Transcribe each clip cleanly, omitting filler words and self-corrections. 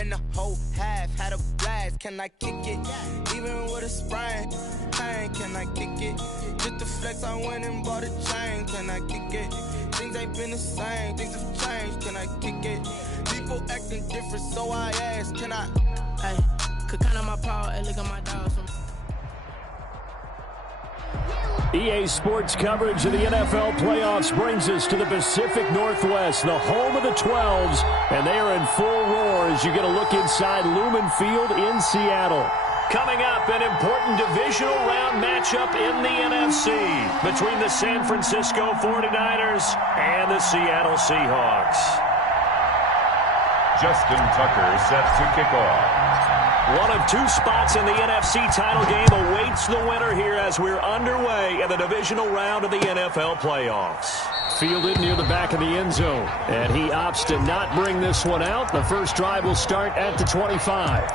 in the whole half, had a blast. Can I kick it? Even with a sprain, pain, can I kick it? Just to flex, I went and bought a chain. Can I kick it? Things ain't been the same, things have changed. Can I kick it? People acting different, so I ask, can I? Hey, could count on my power, and look at my dogs. EA Sports coverage of the NFL playoffs brings us to the Pacific Northwest, the home of the 12s, and they are in full roar as you get a look inside Lumen Field in Seattle. Coming up, an important divisional round matchup in the NFC between the San Francisco 49ers and the Seattle Seahawks. Justin Tucker set to kick off. One of two spots in the NFC title game awaits the winner here as we're underway in the divisional round of the NFL playoffs. Fielded near the back of the end zone, and he opts to not bring this one out. The first drive will start at the 25.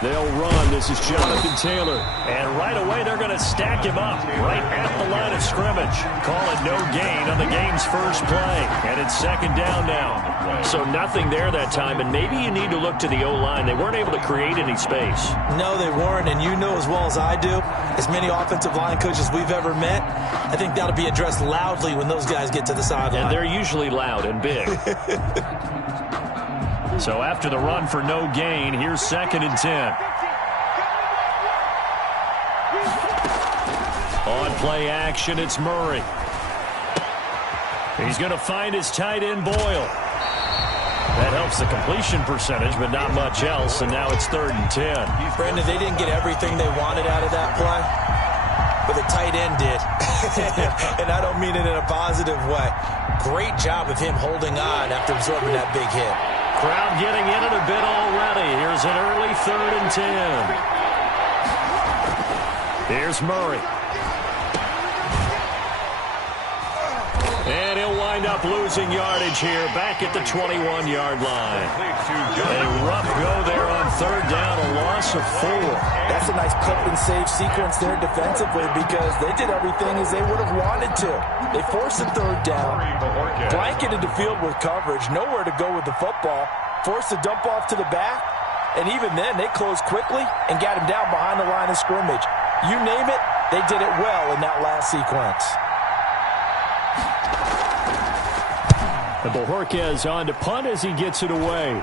They'll run. This is Jonathan Taylor. And right away, they're going to stack him up right at the line of scrimmage. Call it no gain on the game's first play. And it's second down now. So nothing there that time. And maybe you need to look to the O-line. They weren't able to create any space. No, they weren't. And you know as well as I do, as many offensive line coaches we've ever met, I think that'll be addressed loudly when those guys get to the sideline. And they're usually loud and big. So after the run for no gain, here's 2nd and 10. On play action, it's Murray. He's going to find his tight end, Boyle. That helps the completion percentage, but not much else, and now it's 3rd and 10. Brandon, they didn't get everything they wanted out of that play, but the tight end did. And I don't mean it in a positive way. Great job of him holding on after absorbing that big hit. Crowd getting in it a bit already. Here's an early 3rd and 10. Here's Murray. And he'll wind up losing yardage here back at the 21-yard line. A rough go there on 3rd down, a loss of 4. That's a nice clip and save sequence there defensively because they did everything as they would have wanted to. They forced the 3rd down, blanketed the field with coverage, nowhere to go with the football, forced a dump off to the back, and even then they closed quickly and got him down behind the line of scrimmage. You name it, they did it well in that last sequence. And Bojorquez on to punt as he gets it away.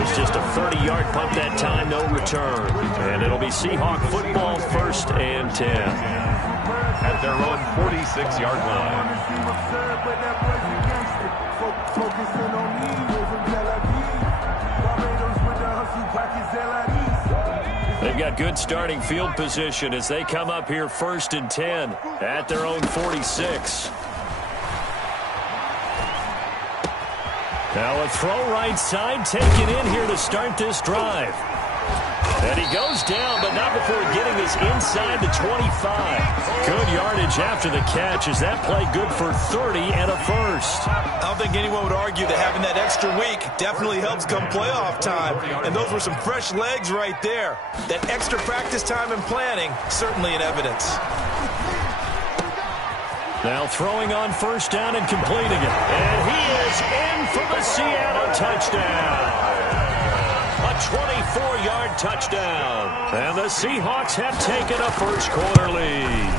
It's just a 30-yard punt that time, no return. And it'll be Seahawk football, 1st and 10. At their own 46-yard line. They've got good starting field position as they come up here 1st and 10 at their own 46. Now a throw right side taken in here to start this drive. And he goes down, but not before getting this inside the 25. Good yardage after the catch. Is that play good for 30 and a first? I don't think anyone would argue that having that extra week definitely helps come playoff time. And those were some fresh legs right there. That extra practice time and planning, certainly in evidence. Now throwing on 1st down and completing it. And he is in for the Seattle touchdown. A 24-yard touchdown. And the Seahawks have taken a first quarter lead.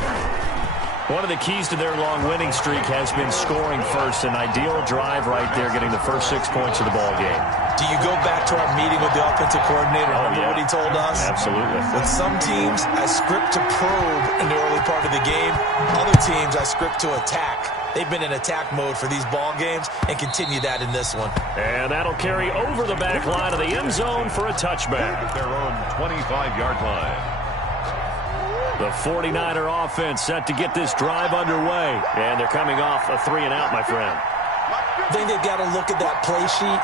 One of the keys to their long winning streak has been scoring first. An ideal drive right there, getting the first 6 points of the ball game. Do you go back to our meeting with the offensive coordinator? Remember what he told us? Absolutely. With some teams, I script to probe in the early part of the game. Other teams, I script to attack. They've been in attack mode for these ball games and continue that in this one. And that'll carry over the back line of the end zone for a touchback. At their own 25-yard line. The 49er offense set to get this drive underway. And they're coming off a 3-and-out, my friend. I think they've got to look at that play sheet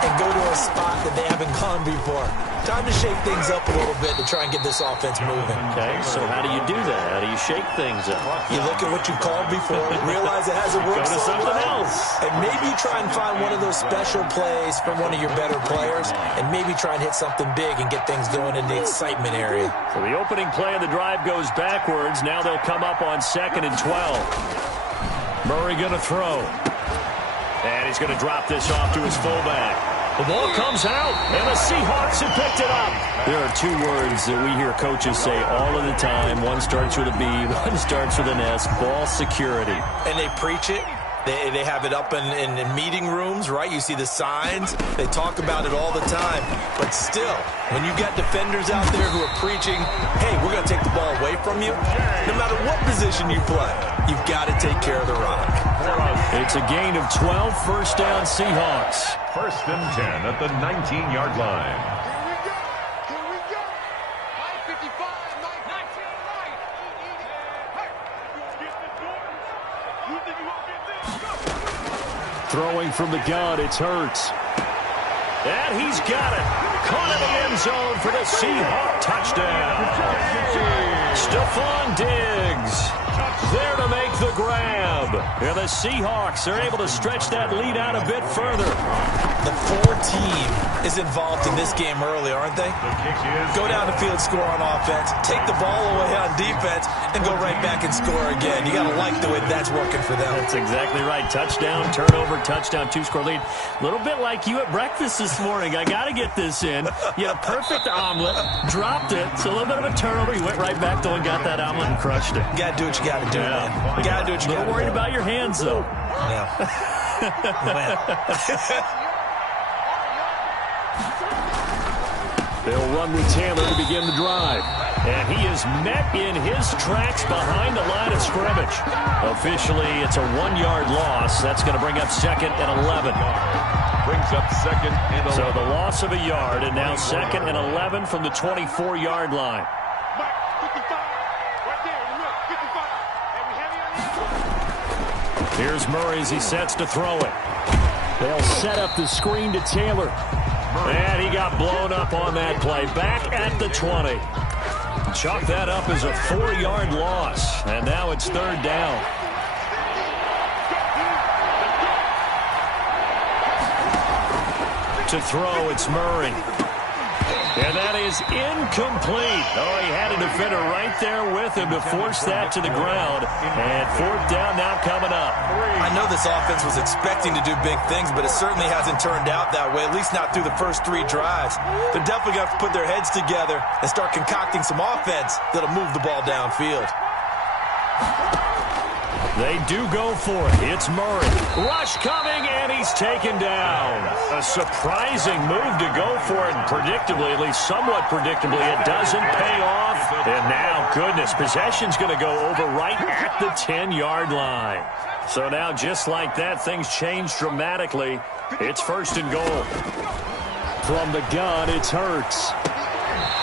and go to a spot that they haven't gone before. Time to shake things up a little bit to try and get this offense moving. Okay, so how do you do that? How do you shake things up? You look at what you called before, realize it hasn't worked Go to so something well, else. and maybe try and find one of those special plays from one of your better players, and maybe try and hit something big and get things going in the excitement area. So the opening play of the drive goes backwards. Now they'll come up on 2nd and 12. Murray going to throw. And he's going to drop this off to his fullback. The ball comes out, and the Seahawks have picked it up. There are two words that we hear coaches say all of the time. One starts with a B, one starts with an S, ball security. And they preach it. They have it up in meeting rooms, right? You see the signs. They talk about it all the time. But still, when you got defenders out there who are preaching, hey, we're going to take the ball away from you, no matter what position you play, you've got to take care of the rock. It's a gain of 12, first down Seahawks. 1st and 10 at the 19-yard line. Throwing from the gun, it's Hurts. And he's got it. Caught in the end zone for the Seahawk touchdown. Stephon Diggs there to make the grab. And the Seahawks are able to stretch that lead out a bit further. The full team is involved in this game early, aren't they? Go down the field, score on offense, take the ball away on defense, and go right back and score again. You got to like the way that's working for them. That's exactly right. Touchdown, turnover, touchdown, 2-score lead. A little bit like you at breakfast this morning. I got to get this in. You had a perfect omelet, dropped it. So a little bit of a turnover. You went right back though and got that omelet and crushed it. You got to do what you got to do, man. You got to do what you got to do. A little worried about your hands, though. Yeah. They'll run with Taylor to begin the drive. And he is met in his tracks behind the line of scrimmage. Officially, it's a 1-yard loss. That's going to bring up 2nd and 11. Brings up 2nd and 11. So the loss of a yard, and now 2nd and 11 from the 24-yard line. Here's Murray as he sets to throw it. They'll set up the screen to Taylor. And he got blown up on that play. Back at the 20. Chalk that up as a 4-yard loss. And now it's 3rd down. To throw, it's Murray. And that is incomplete. Oh, he had a defender right there with him to force that to the ground. And 4th down now coming up. I know this offense was expecting to do big things, but it certainly hasn't turned out that way, at least not through the first 3 drives. They're definitely going to have to put their heads together and start concocting some offense that'll move the ball downfield. They do go for it. It's Murray. Rush coming, and he's taken down. A surprising move to go for it, and predictably, at least somewhat predictably, it doesn't pay off. And now, goodness, possession's going to go over right at the 10-yard line. So now, just like that, things change dramatically. It's 1st and goal. From the gun, it's Hurts.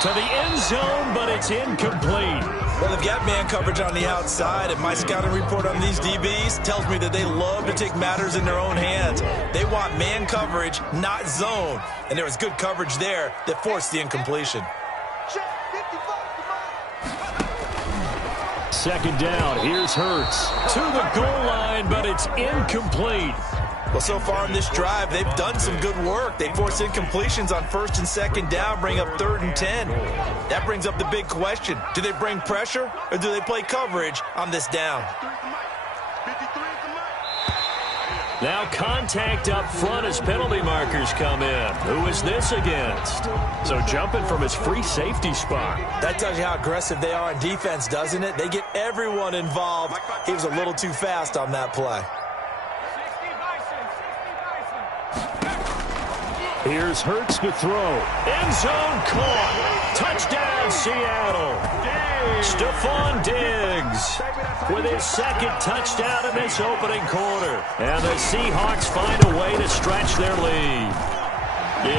To the end zone, but it's incomplete. Well, they've got man coverage on the outside, and my scouting report on these DBs tells me that they love to take matters in their own hands. They want man coverage, not zone. And there was good coverage there that forced the incompletion. 2nd down, here's Hurts. To the goal line, but it's incomplete. Well, so far in this drive, they've done some good work. They force incompletions on 1st and 2nd down, bring up 3rd and 10. That brings up the big question. Do they bring pressure, or do they play coverage on this down? Now contact up front as penalty markers come in. Who is this against? So jumping from his free safety spot. That tells you how aggressive they are on defense, doesn't it? They get everyone involved. He was a little too fast on that play. Here's Hurts to throw. End zone caught. Touchdown, Seattle. Stephon Diggs with his 2nd touchdown in this opening quarter. And the Seahawks find a way to stretch their lead.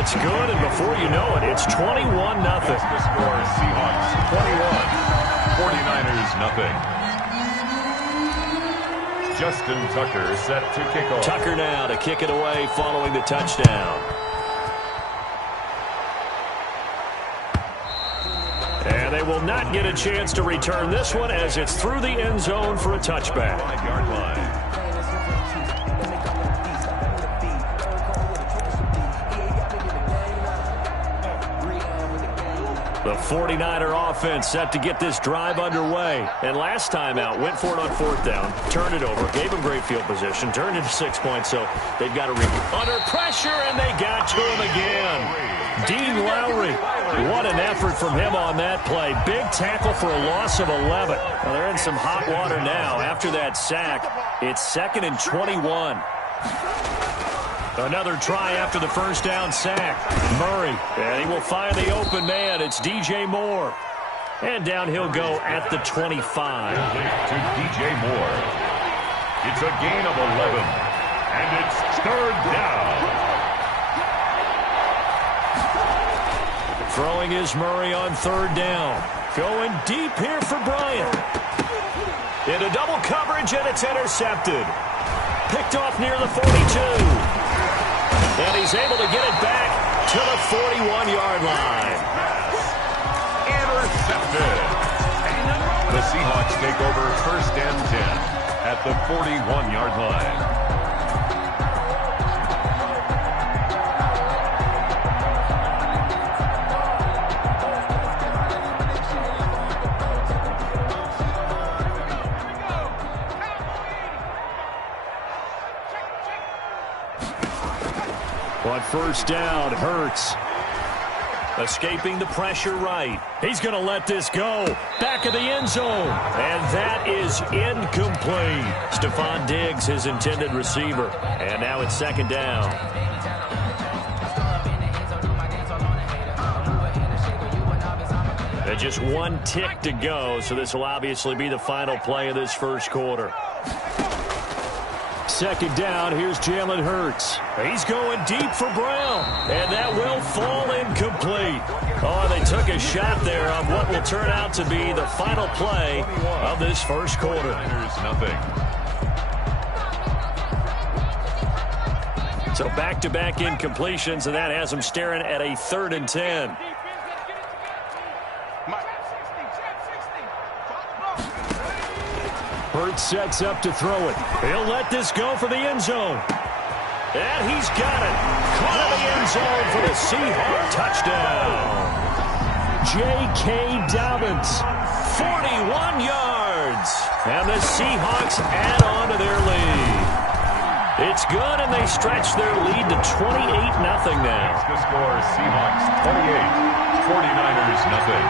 It's good, and before you know it, it's 21-0. The score is Seahawks 21, 49ers nothing. Justin Tucker set to kick off. Tucker now to kick it away following the touchdown. And they will not get a chance to return this one as it's through the end zone for a touchback. 5-yard line. The 49er offense set to get this drive underway. And last time out, went for it on 4th down, turned it over, gave them great field position, turned into 6 points, so they've got to under pressure, and they got to him again. Dean Lowry, what an effort from him on that play. Big tackle for a loss of 11. Well, they're in some hot water now after that sack. It's 2nd and 21. Another try after the first down sack. Murray, and he will find the open man. It's DJ Moore. And down he'll go at the 25. To DJ Moore. It's a gain of 11. And it's 3rd down. Throwing is Murray on 3rd down. Going deep here for Bryant. Into double coverage, and it's intercepted. Picked off near the 42. And he's able to get it back to the 41-yard line. Intercepted. The Seahawks take over 1st and 10 at the 41-yard line. On 1st down, Hurts. Escaping the pressure right. He's going to let this go. Back of the end zone. And that is incomplete. Stephon Diggs, his intended receiver. And now it's 2nd down. And just 1 tick to go, so this will obviously be the final play of this first quarter. 2nd down, here's Jalen Hurts. He's going deep for Brown, and that will fall incomplete. Oh, they took a shot there on what will turn out to be the final play of this first quarter. Nothing. So back-to-back incompletions, and that has them staring at a 3rd and 10. Hurts sets up to throw it. He'll let this go for the end zone. And he's got it. Caught in the end zone for the Seahawks touchdown. J.K. Dobbins, 41 yards. And the Seahawks add on to their lead. It's good, and they stretch their lead to 28-0 now. The score, Seahawks 28, 49ers nothing.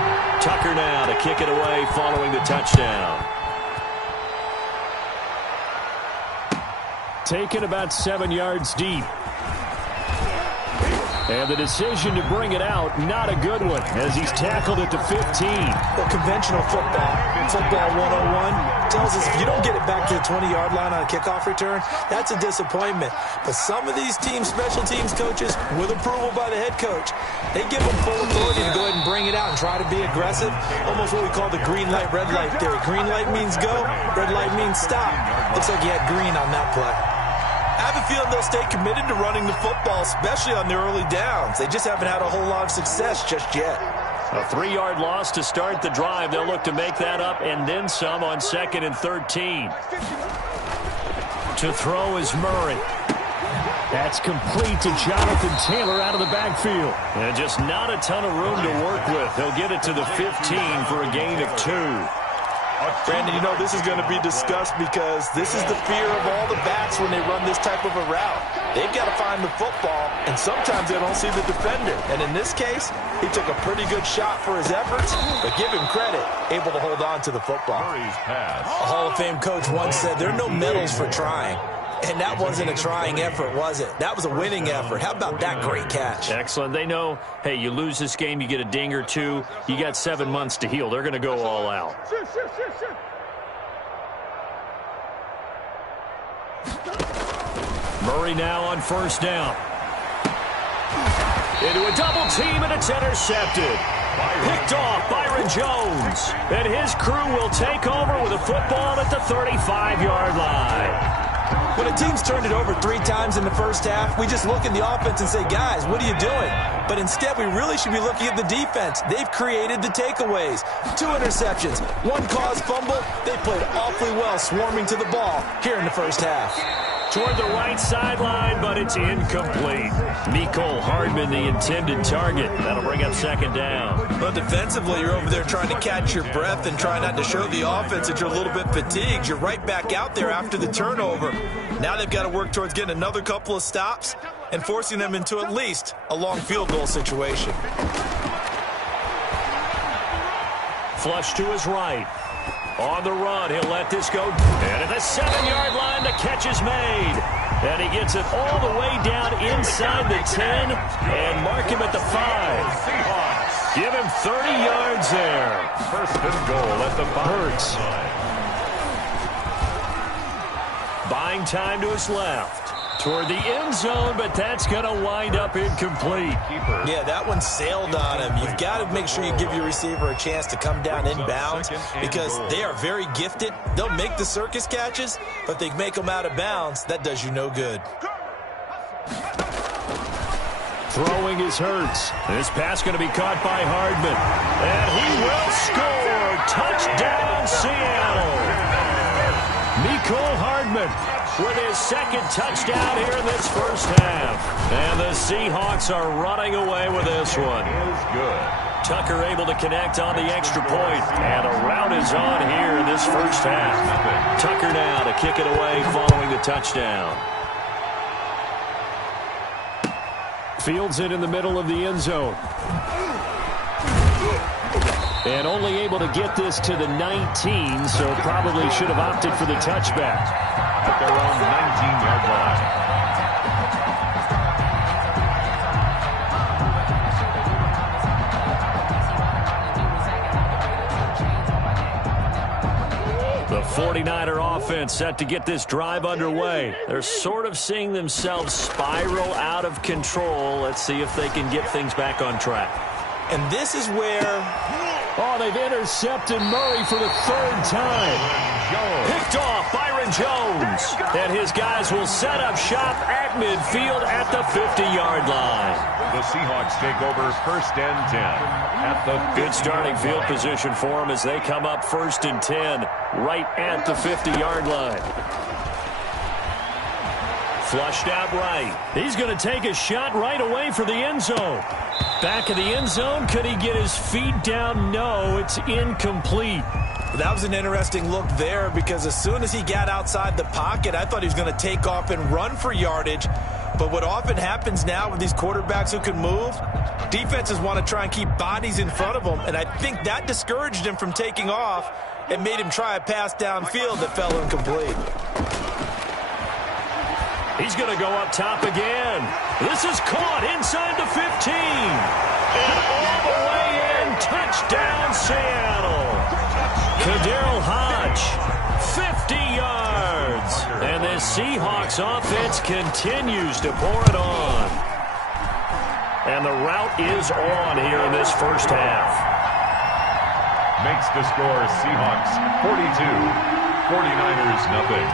Tucker now to kick it away following the touchdown. Taken about 7 yards deep. And the decision to bring it out, not a good one, as he's tackled at the 15. Well, conventional football 101, tells us if you don't get it back to the 20-yard line on a kickoff return, that's a disappointment. But some of these teams, special teams coaches, with approval by the head coach, they give them full authority to go ahead and bring it out and try to be aggressive. Almost what we call the green light, red light theory. Green light means go, red light means stop. Looks like he had green on that play. I have a feeling they'll stay committed to running the football, especially on the early downs. They just haven't had a whole lot of success just yet. A 3-yard loss to start the drive. They'll look to make that up and then some on 2nd and 13. To throw is Murray. That's complete to Jonathan Taylor out of the backfield. And just not a ton of room to work with. He'll get it to the 15 for a gain of 2. Brandon, you know, this is going to be discussed because this is the fear of all the backs when they run this type of a route. They've got to find the football, and sometimes they don't see the defender. And in this case, he took a pretty good shot for his efforts, but give him credit, able to hold on to the football. Pass. A Hall of Fame coach once said, there are no medals for trying. And that wasn't a trying effort, was it? That was a winning effort. How about that great catch? Excellent. They know, hey, you lose this game, you get a ding or two. You got 7 months to heal. They're going to go all out. Murray now on 1st down. Into a double team, and it's intercepted. Picked off Byron Jones. And his crew will take over with a football at the 35-yard line. When a team's turned it over 3 times in the first half, we just look at the offense and say, guys, what are you doing? But instead, we really should be looking at the defense. They've created the takeaways. 2 interceptions, 1 caused fumble. They played awfully well swarming to the ball here in the first half. Toward the right sideline, but it's incomplete. Mecole Hardman, the intended target. That'll bring up 2nd down. Well, defensively, you're over there trying to catch your breath and try not to show the offense that you're a little bit fatigued. You're right back out there after the turnover. Now they've got to work towards getting another couple of stops and forcing them into at least a long field goal situation. Flush to his right. On the run, he'll let this go. And at the 7-yard line, the catch is made. And he gets it all the way down inside the 10 and mark him at the 5. Give him 30 yards there. 1st and goal at the 5. Hurts. Buying time to his left. Toward the end zone, but that's going to wind up incomplete. Yeah, that one sailed on him. You've got to make sure you give your receiver a chance to come down inbounds because they are very gifted. They'll make the circus catches, but they make them out of bounds. That does you no good. Throwing is Hurts. This pass going to be caught by Hardman. And he will score. Touchdown, Seattle. Mecole Hardman with his 2nd touchdown here in this first half. And the Seahawks are running away with this one. Tucker able to connect on the extra point. And a rout is on here in this first half. Tucker now to kick it away following the touchdown. Fields it in the middle of the end zone. And only able to get this to the 19, so probably should have opted for the touchback. At their own 19-yard line. The 49er offense set to get this drive underway. They're sort of seeing themselves spiral out of control. Let's see if they can get things back on track. And this is where... Oh, they've intercepted Murray for the 3rd time. Picked off Byron Jones. And his guys will set up shop at midfield at the 50-yard line. The Seahawks take over 1st and 10. At the good starting field position for them as they come up 1st and 10 right at the 50-yard line. Flushed out right. He's going to take a shot right away for the end zone. Back of the end zone. Could he get his feet down? No, it's incomplete. That was an interesting look there because as soon as he got outside the pocket, I thought he was going to take off and run for yardage. But what often happens now with these quarterbacks who can move, defenses want to try and keep bodies in front of them, and I think that discouraged him from taking off and made him try a pass downfield that fell incomplete. He's going to go up top again. This is caught inside the 15. And all the way in, touchdown Seattle. Kaderl Hodge, 50 yards. And the Seahawks offense continues to pour it on. And the route is on here in this first half. Makes the score Seahawks 42, 49ers nothing.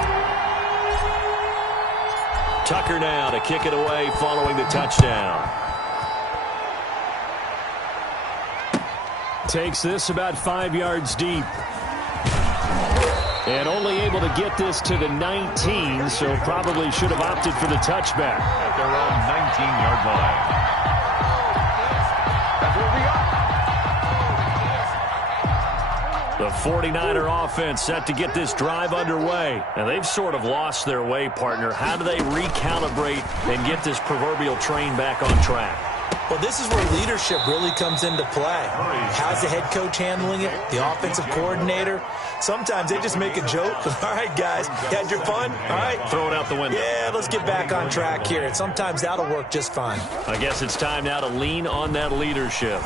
Tucker now to kick it away following the touchdown. Takes this about 5 yards deep. And only able to get this to the 19, so probably should have opted for the touchback. At their own 19-yard line. The 49er offense set to get this drive underway. And they've sort of lost their way, partner. How do they recalibrate and get this proverbial train back on track? Well, this is where leadership really comes into play. How's the head coach handling it? The offensive coordinator? Sometimes they just make a joke. All right, guys, you had your fun? All right. Throw it out the window. Yeah, let's get back on track here. And sometimes that'll work just fine. I guess it's time now to lean on that leadership.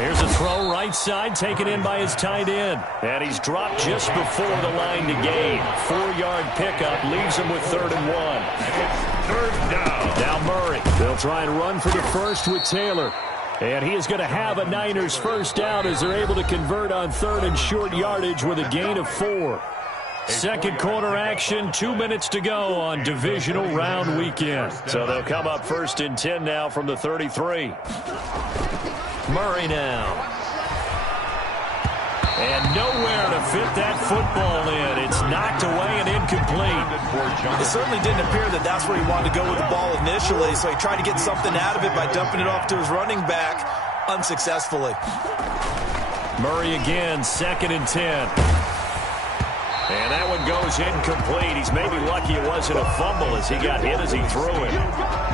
Here's a throw right side taken in by his tight end. And he's dropped just before the line to gain. 4-yard pickup leaves him with 3rd and 1. It's 3rd down. Now Murray. They'll try and run for the first with Taylor. And he is going to have a Niners first down as they're able to convert on 3rd and short yardage with a gain of 4. Second quarter action, 2 minutes to go on divisional round weekend. So they'll come up 1st and 10 now from the 33. Murray now. And nowhere to fit that football in. It's knocked away and incomplete. It certainly didn't appear that that's where he wanted to go with the ball initially, so he tried to get something out of it by dumping it off to his running back unsuccessfully. Murray again, 2nd and 10. And that one goes incomplete. He's maybe lucky it wasn't a fumble as he got hit as he threw it.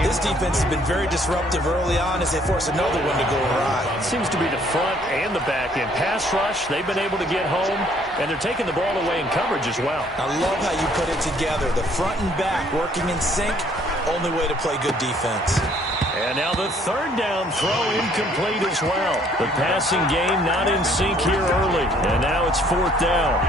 This defense has been very disruptive early on as they force another one to go awry. It seems to be the front and the back end. Pass rush, they've been able to get home, and they're taking the ball away in coverage as well. I love how you put it together. The front and back working in sync, only way to play good defense. And now the 3rd down throw incomplete as well. The passing game not in sync here early. And now it's 4th down.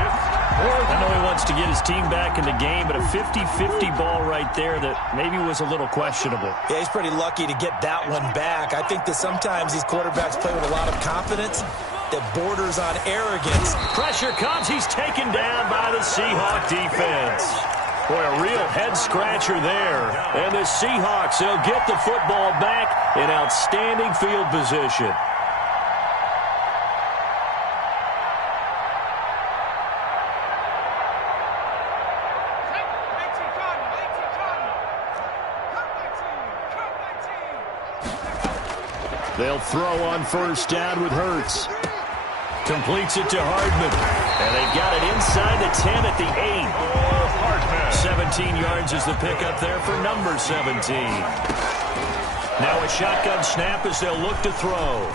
I know he wants to get his team back in the game, but a 50-50 ball right there that maybe was a little questionable. Yeah, he's pretty lucky to get that one back. I think that sometimes these quarterbacks play with a lot of confidence that borders on arrogance. Pressure comes. He's taken down by the Seahawk defense. Boy, a real head-scratcher there. And the Seahawks, they'll get the football back in outstanding field position. They'll throw on 1st down with Hurts. Completes it to Hardman. And they've got it inside the 10 at the 8. 17 yards is the pickup there for number 17. Now a shotgun snap as they'll look to throw.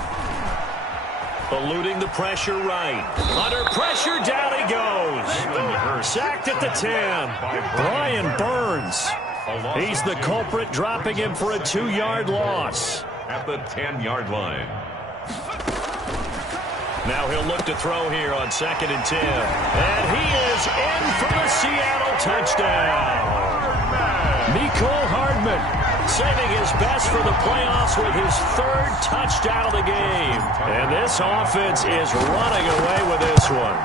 Eluding the pressure right. Under pressure, down he goes. Sacked at the 10. Brian Burns. He's the culprit, dropping him for a 2-yard loss. At the 10-yard line. Now he'll look to throw here on 2nd and 10. And he is in for the Seattle touchdown. Mecole Hardman saving his best for the playoffs with his 3rd touchdown of the game. And this offense is running away with this one.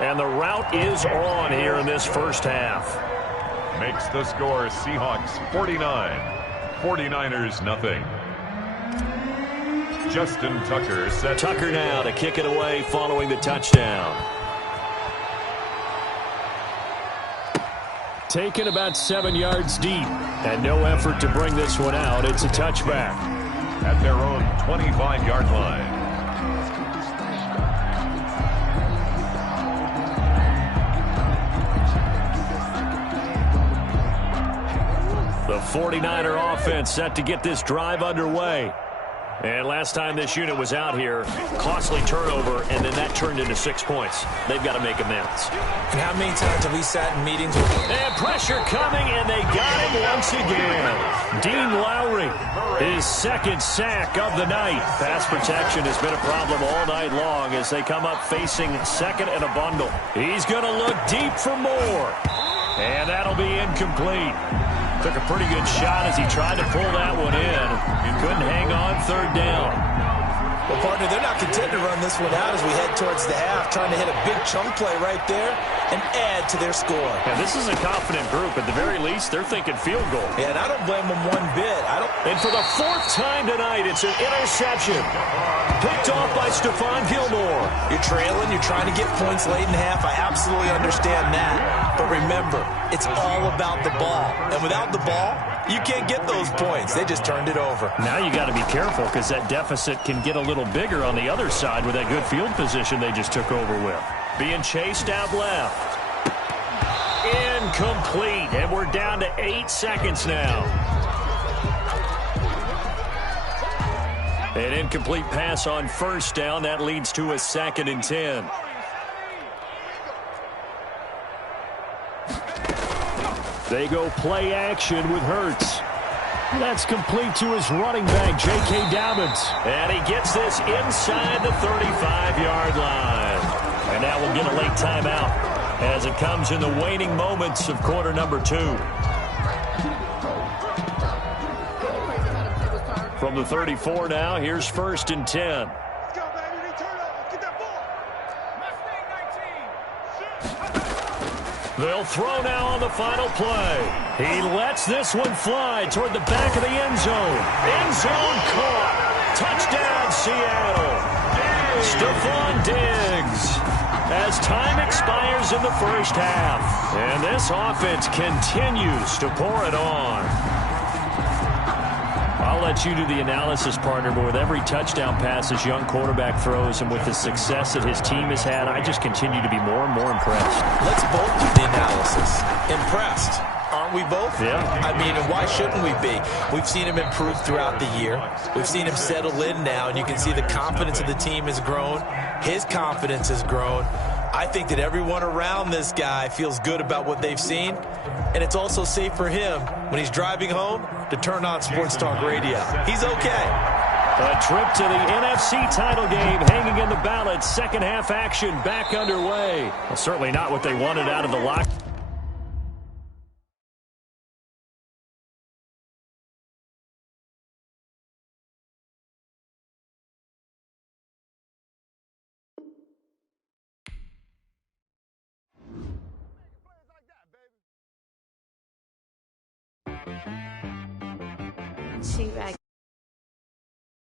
And the route is on here in this first half. Makes the score Seahawks 49. 49ers nothing. Justin Tucker set. Tucker now to kick it away following the touchdown. Taken about 7 yards deep. And no effort to bring this one out. It's a touchback. At their own 25-yard line. The 49er offense set to get this drive underway. And last time this unit was out here, costly turnover, and then that turned into 6 points. They've got to make amends. And how many times have we sat in meetings with them? And pressure coming, and they got him once again. Dean Lowry, his 2nd sack of the night. Pass protection has been a problem all night long as they come up facing 2nd and a bundle. He's going to look deep for more. And that'll be incomplete. Took a pretty good shot as he tried to pull that one in. Couldn't hang on 3rd down. Well, partner, they're not content to run this one out as we head towards the half, trying to hit a big chunk play right there and add to their score. And this is a confident group. At the very least, they're thinking field goal. Yeah, and I don't blame them one bit. And for the 4th time tonight, it's an interception. Picked off by Stephon Gilmore. You're trailing. You're trying to get points late in the half. I absolutely understand that. But remember, it's all about the ball. And without the ball, you can't get those points. They just turned it over. Now you got to be careful because that deficit can get a little bigger on the other side with that good field position they just took over with. Being chased out left. Incomplete. And we're down to 8 seconds now. An incomplete pass on 1st down. That leads to a 2nd and 10. They go play action with Hurts. That's complete to his running back, J.K. Dobbins. And he gets this inside the 35-yard line. And now we'll get a late timeout as it comes in the waning moments of quarter number 2. From the 34 now, here's 1st and 10. Let's go, baby. They turn over. Get that ball. They'll throw now on the final play. He lets this one fly toward the back of the end zone. End zone caught. Touchdown, Seattle. Stephon Diggs. As time expires in the first half. And this offense continues to pour it on. I'll let you do the analysis, partner, but with every touchdown pass this young quarterback throws and with the success that his team has had, I just continue to be more and more impressed. Let's both do the analysis. Impressed. Aren't we both? Yeah. I mean, and why shouldn't we be? We've seen him improve throughout the year. We've seen him settle in now, and you can see the confidence of the team has grown. His confidence has grown. I think that everyone around this guy feels good about what they've seen, and it's also safe for him when he's driving home to turn on Sports Talk Radio. He's okay. A trip to the NFC title game hanging in the balance. Second half action back underway. Well, certainly not what they wanted out of the lock. She-Rag